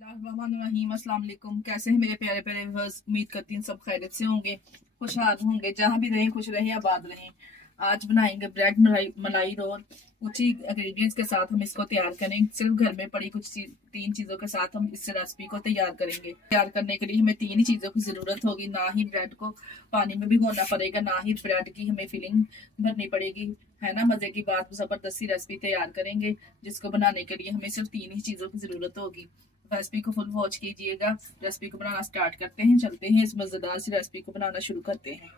रहीम अस्सलाम वालेकुम। कैसे हैं मेरे प्यारे प्यारे व्यूअर्स? उम्मीद करती हूँ सब खैरियत से होंगे, खुशहाल होंगे, जहाँ भी रहें खुश रहें आबाद रहें। आज बनाएंगे ब्रेड मलाई रोल। कुछ ही इंग्रेडिएंट्स के साथ हम इसको तैयार करेंगे। सिर्फ घर में पड़ी तीन चीजों के साथ हम इस रेसिपी को तैयार करेंगे। तैयार करने के लिए हमें तीन ही चीजों की जरूरत होगी। ना ही ब्रेड को पानी में भिगोना पड़ेगा, ना ही ब्रेड की हमें फिलिंग भरनी पड़ेगी। है ना मजे की बात, जबरदस्ती रेसिपी तैयार करेंगे जिसको बनाने के लिए हमें सिर्फ तीन ही चीजों की जरूरत होगी। रेसिपी को फुल वॉच कीजिएगा। रेसिपी को बनाना स्टार्ट करते हैं, चलते हैं इस मजेदार सी रेसिपी को बनाना शुरू करते हैं।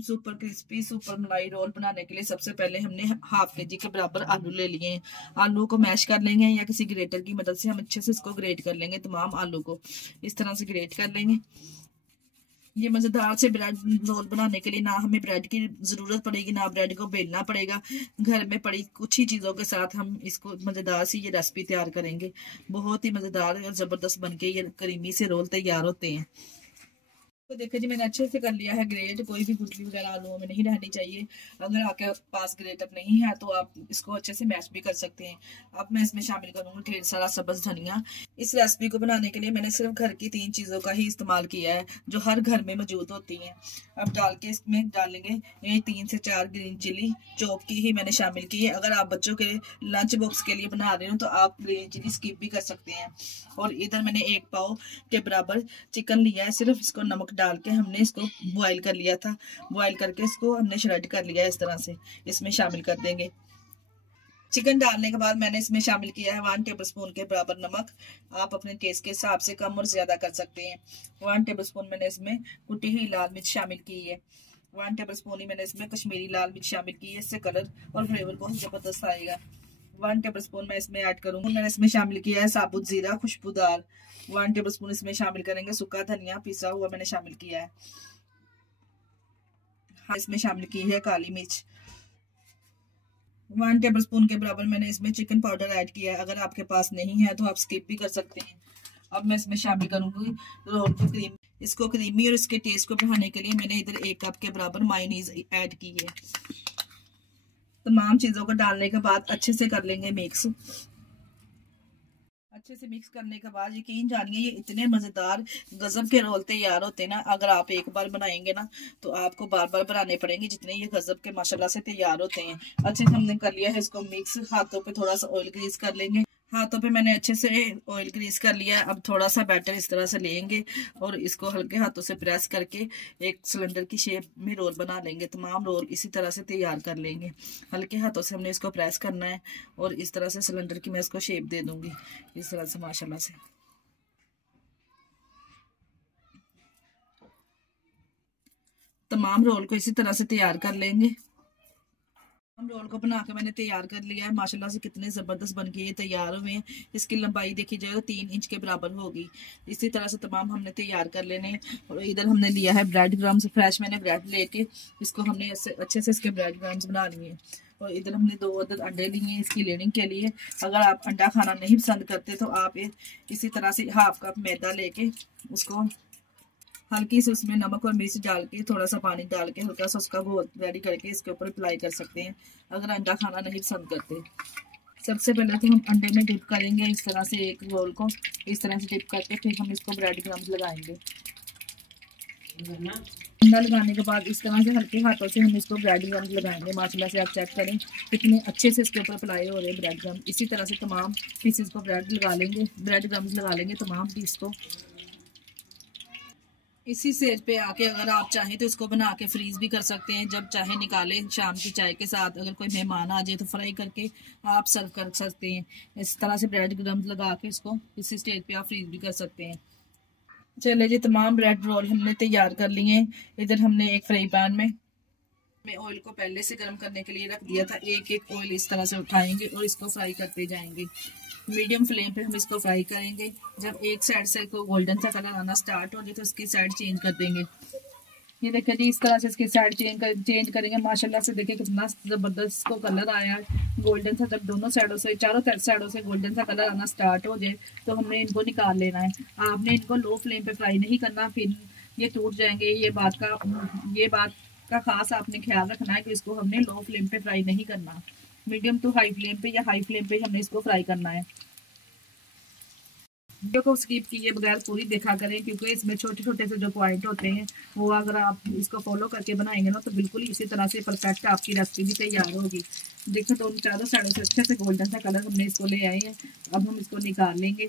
सुपर क्रिस्पी सुपर मलाई रोल बनाने के लिए सबसे पहले हमने हाफ के जी के बराबर आलू ले लिए हैं। आलू को मैश कर लेंगे या किसी ग्रेटर की मदद से हम अच्छे से इसको ग्रेट कर लेंगे। तमाम आलू को इस तरह से ग्रेट कर लेंगे। ये मजेदार से ब्रेड रोल बनाने के लिए ना हमें ब्रेड की जरूरत पड़ेगी, ना ब्रेड को बेलना पड़ेगा। घर में पड़ी कुछ ही चीजों के साथ हम इसको मजेदार सी ये रेसिपी तैयार करेंगे। बहुत ही मजेदार और जबरदस्त बनके ये क्रीमी से रोल तैयार होते हैं। तो देखिए जी, मैंने अच्छे से कर लिया है ग्रेट। कोई भी गुठली वगैरह आलूओं में नहीं रहनी चाहिए। अगर आपके पास ग्रेटर नहीं है तो आप इसको अच्छे से मैश भी कर सकते हैं। अब मैं इसमें शामिल करूंगी ढेर सारा सब्ज धनिया। इस रेसिपी को बनाने के लिए मैंने सिर्फ घर की तीन चीजों का ही इस्तेमाल किया है जो हर घर में मौजूद होती हैं। अब डाल के इसमें डालेंगे ये 3 से 4 ग्रीन चिली चॉप की ही मैंने शामिल की है। अगर आप बच्चों के लंच बॉक्स के लिए बना रहे हो तो आप ग्रीन चिली स्किप भी कर सकते हैं। और इधर मैंने 1 पाव के बराबर चिकन लिया है। सिर्फ इसको नमक डाल के हमने इसको बॉईल कर लिया था। बॉईल करके इसको हमने श्रेड कर लिया है। इस तरह से इसमें शामिल कर देंगे। चिकन डालने के बाद मैंने इसमें शामिल किया है 1 टेबल स्पून के बराबर नमक। आप अपने टेस्ट के हिसाब से कम और ज्यादा कर सकते हैं। 1 टेबल स्पून मैंने इसमें कुटी हुई लाल मिर्च शामिल की है। 1 टेबल स्पून ही मैंने इसमें कश्मीरी लाल मिर्च शामिल की है। इससे कलर और फ्लेवर बहुत जबरदस्त आएगा। 1 टेबल स्पून मैं इसमें ऐड करूंगी। मैंने इसमें शामिल किया है साबुत जीरा खुशबूदार। 1 टेबल स्पून इसमें शामिल करेंगे सूखा धनिया पिसा हुआ मैंने शामिल किया है। हाँ, इसमें शामिल की है काली मिर्च। 1 टेबल स्पून के बराबर मैंने इसमें चिकन पाउडर ऐड किया है। अगर आपके पास नहीं है तो आप स्किप भी कर सकते हैं। अब मैं इसमें शामिल करूंगी रोल की क्रीम। इसको क्रीमी और इसके टेस्ट को बढ़ाने के लिए मैंने इधर 1 कप के बराबर मायोनीज ऐड की है। तमाम चीजों को डालने के बाद अच्छे से कर लेंगे मिक्स। अच्छे से मिक्स करने के बाद यकीन जानिए ये इतने मजेदार गजब के रोल तैयार होते हैं ना। अगर आप एक बार बनाएंगे ना तो आपको बार बार बनाने पड़ेंगे, जितने ये गजब के माशाल्लाह से तैयार होते हैं। अच्छे से हमने कर लिया है इसको मिक्स। हाथों पे थोड़ा सा ऑयल ग्रीस कर लेंगे। हाथों पे मैंने अच्छे से ऑयल ग्रीस कर लिया है। अब थोड़ा सा बैटर इस तरह से लेंगे और इसको हल्के हाथों से प्रेस करके एक सिलेंडर की शेप में रोल बना लेंगे। तमाम रोल इसी तरह से तैयार कर लेंगे। हल्के हाथों से हमने इसको प्रेस करना है और इस तरह से सिलेंडर की मैं इसको शेप दे दूंगी इस तरह से माशाल्लाह से। तमाम रोल को इसी तरह से तैयार कर लेंगे। हम रोल को बना के मैंने तैयार कर लिया है। माशाल्लाह से कितने जबरदस्त बन के ये तैयार हुए हैं। इसकी लंबाई देखी जाए तो 3 इंच के बराबर होगी। इसी तरह से तमाम हमने तैयार कर लेने। और इधर हमने लिया है ब्रेड क्रम्स फ्रेश। मैंने ब्रेड लेके इसको हमने अच्छे से इसके ब्रेड क्रम्स बना लिए। और इधर हमने 2 अदद अंडे लिए हैं इसकी लेयरिंग के लिए। अगर आप अंडा खाना नहीं पसंद करते तो आप इसी तरह से हाफ कप मैदा लेके उसको हल्की से उसमें नमक और मिर्च डाल के थोड़ा सा पानी डाल के हल्का सा उसका घोल रेडी करके इसके ऊपर अप्लाई कर सकते हैं अगर अंडा खाना नहीं पसंद करते। सबसे पहले तो हम अंडे में डिप करेंगे इस तरह से एक रोल को इस तरह से डिप करके फिर हम इसको ब्रेड क्रम्स लगाएंगे। अंडा लगाने के बाद इस तरह से हल्के हाथों से हम इसको ब्रेड क्रम्स लगाएंगे। माशाल्लाह से आप चेक करें कितने अच्छे से इसके ऊपर अप्लाई हो रहे हैं ब्रेड क्रम्स। इसी तरह से तमाम पीसेस को ब्रेड लगा लेंगे, ब्रेड क्रम्स लगा लेंगे तमाम पीस को। इसी स्टेज पे आके अगर आप चाहें तो इसको बना के फ्रीज भी कर सकते हैं। जब चाहे निकालें शाम की चाय के साथ। अगर कोई मेहमान आ जाए तो फ्राई करके आप सर्व कर सकते हैं। इस तरह से ब्रेड क्रम्स लगा के इसको इसी स्टेज पे आप फ्रीज भी कर सकते हैं। चले जी, तमाम ब्रेड रोल हमने तैयार कर लिए हैं। इधर हमने एक फ्राई पैन में ऑयल को पहले से गर्म करने के लिए रख दिया था। एक एक ऑयल इस तरह से उठाएंगे और इसको फ्राई करते जाएंगे। मीडियम फ्लेम पे हम इसको फ्राई करेंगे। जब एक साइड से को गोल्डन सा कलर आना स्टार्ट हो जाए तो इसकी साइड चेंज कर देंगे। ये देखिए जी, इस तरह से इसकी साइड चेंज करेंगे। माशाल्लाह से देखिए कितना जबरदस्त इसको कलर आया है गोल्डन सा। जब दोनों साइडों से चारों साइडों से गोल्डन सा कलर आना स्टार्ट हो जाए तो हमने इनको निकाल लेना है। आपने इनको लो फ्लेम पे फ्राई नहीं करना, फिर ये टूट जाएंगे। ये बात का खास आपने ख्याल रखना है कि इसको हमने लो फ्लेम पे फ्राई नहीं करना। मीडियम टू हाई फ्लेम पे या हाई फ्लेम पे हमने इसको फ्राई करना है। वीडियो को स्किप किए बगैर पूरी देखा करें, क्योंकि इसमें छोटे छोटे से जो पॉइंट होते हैं वो अगर आप इसको फॉलो करके बनाएंगे ना तो बिल्कुल इसी तरह से परफेक्ट आपकी रेसिपी भी तैयार होगी। देखो तो चारों साइडों से अच्छे से गोल्डन सा कलर हमने इसको ले आए हैं। अब हम इसको निकाल लेंगे।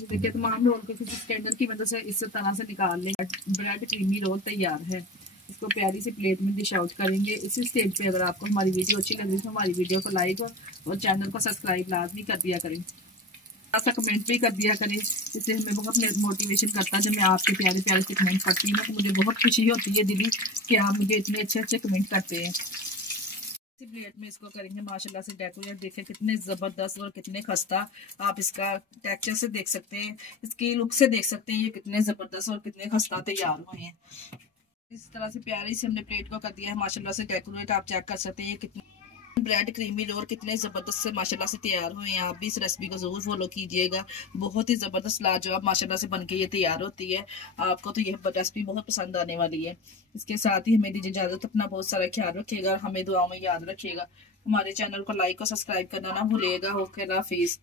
देखिए तमाम रोल को किसी स्टैंडर की मदद से इस तरह से निकाल लेंगे। ब्रेड क्रीमी रोल तैयार है। इसको प्यारी सी प्लेट में डिश आउट करेंगे। इसी स्टेज पे अगर आपको हमारी वीडियो अच्छी लगी तो हमारी वीडियो को लाइक और चैनल को सब्सक्राइब लाजमी कर दिया करें। ऐसा कमेंट भी कर दिया करें, इससे हमें बहुत मोटिवेशन करता है। जब मैं आपके प्यारे प्यारे से कमेंट करती हूँ तो मुझे बहुत खुशी होती है दिली कि आप मुझे इतने अच्छे अच्छे कमेंट करते हैं। इसी प्लेट में इसको करेंगे माशाल्लाह से डेकोरेट। देखिए कितने ज़बरदस्त और कितने खस्ता, आप इसका टेक्सचर से देख सकते हैं, इसकी लुक से देख सकते हैं ये कितने ज़बरदस्त और कितने खस्ता तैयार हुए हैं। इस तरह से प्यारी से हमने प्लेट को कर दिया है माशाल्लाह से डेकोरेट। आप चेक कर सकते हैं ये कितने ब्रेड क्रीमी रोल कितने ज़बरदस्त से माशाल्लाह से तैयार हुए हैं। आप भी इस रेसिपी को ज़रूर फॉलो कीजिएगा। बहुत ही ज़बरदस्त लाजवाब माशाल्लाह से बनके ये तैयार होती है। आपको तो यह रेसिपी बहुत पसंद आने वाली है। इसके साथ ही हमें दीजिए इजाज़त। अपना बहुत सारा ख्याल रखिएगा, हमें दुआओं में याद रखिएगा। हमारे चैनल को लाइक और सब्सक्राइब करना ना भूलिएगा। ओके, अल्लाह हाफिज़।